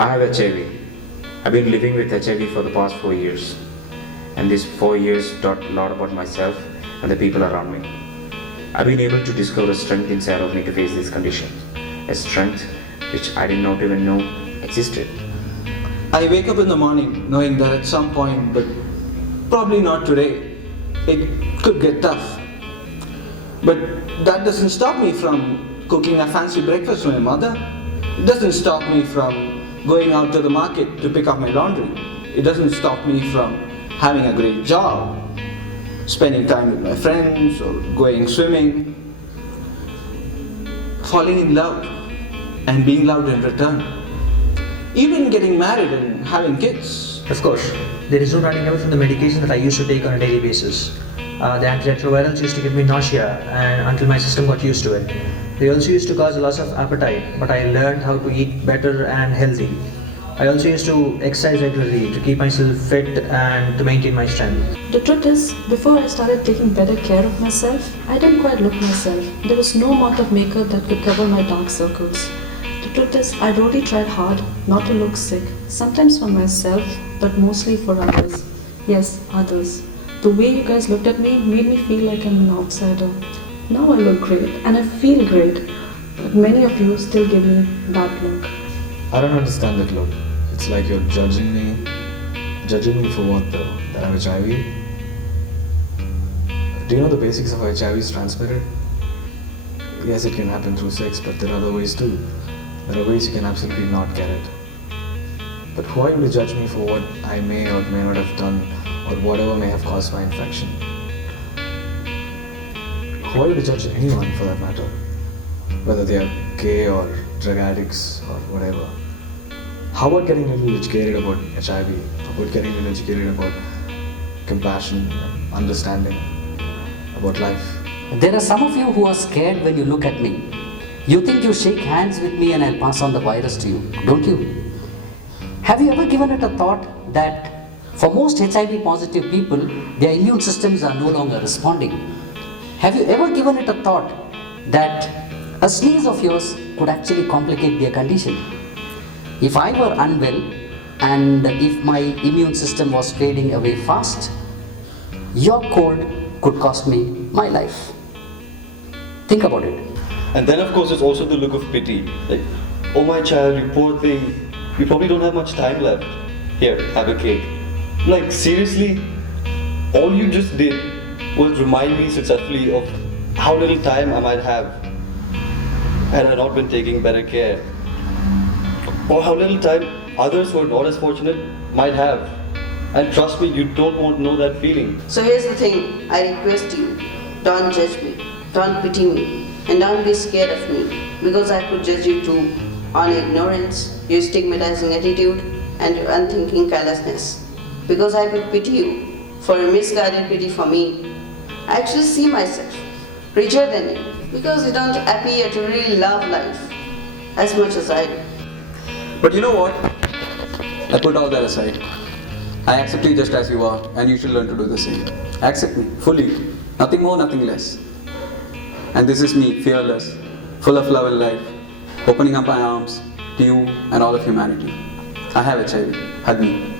I have HIV. I've been living with HIV for the past 4 years. And these 4 years taught a lot about myself and the people around me. I've been able to discover a strength inside of me to face this condition. A strength which I did not even know existed. I wake up in the morning knowing that at some point, but probably not today, it could get tough. But that doesn't stop me from cooking a fancy breakfast for my mother. It doesn't stop me from going out to the market to pick up my laundry. It doesn't stop me from having a great job, spending time with my friends or going swimming, falling in love and being loved in return. Even getting married and having kids. Of course, there is no running away from the medication that I used to take on a daily basis. The antiretrovirals used to give me nausea and until my system got used to it. They also used to cause a loss of appetite, but I learned how to eat better and healthy. I also used to exercise regularly to keep myself fit and to maintain my strength. The truth is, before I started taking better care of myself, I didn't quite look myself. There was no amount of makeup that could cover my dark circles. The truth is, I really tried hard not to look sick, sometimes for myself, but mostly for others. Yes, others. The way you guys looked at me made me feel like I'm an outsider. Now I look great and I feel great, but many of you still give me bad look. I don't understand that look. It's like you're judging me for what though? That I'm HIV? Do you know the basics of HIV is transmitted? Yes, it can happen through sex, but there are other ways too. There are ways you can absolutely not get it. But who are you to judge me for what I may or may not have done or whatever may have caused my infection? Who are you to judge anyone for that matter? Whether they are gay or drug addicts or whatever. How about getting a little educated about HIV? How about getting a little educated about compassion and understanding about life? There are some of you who are scared when you look at me. You think you shake hands with me and I'll pass on the virus to you, don't you? Have you ever given it a thought that for most HIV positive people, their immune systems are no longer responding? Have you ever given it a thought that a sneeze of yours could actually complicate their condition? If I were unwell and if my immune system was fading away fast, your cold could cost me my life. Think about it. And then of course there's also the look of pity. Like, oh my child, you poor thing, you probably don't have much time left. Here, have a cake. Like seriously, all you just did was remind me successfully of how little time I might have had I not been taking better care. Or how little time others who are not as fortunate might have. And trust me, you don't want to know that feeling. So here's the thing, I request you, don't judge me, don't pity me, and don't be scared of me, because I could judge you too on ignorance, your stigmatizing attitude, and your unthinking carelessness. Because I could pity you for a misguided pity for me. I actually see myself richer than you, because you don't appear to really love life as much as I do. But you know what? I put all that aside. I accept you just as you are, and you should learn to do the same. Accept me fully, nothing more, nothing less. And this is me, fearless, full of love and life, opening up my arms to you and all of humanity. I have HIV. Hug me.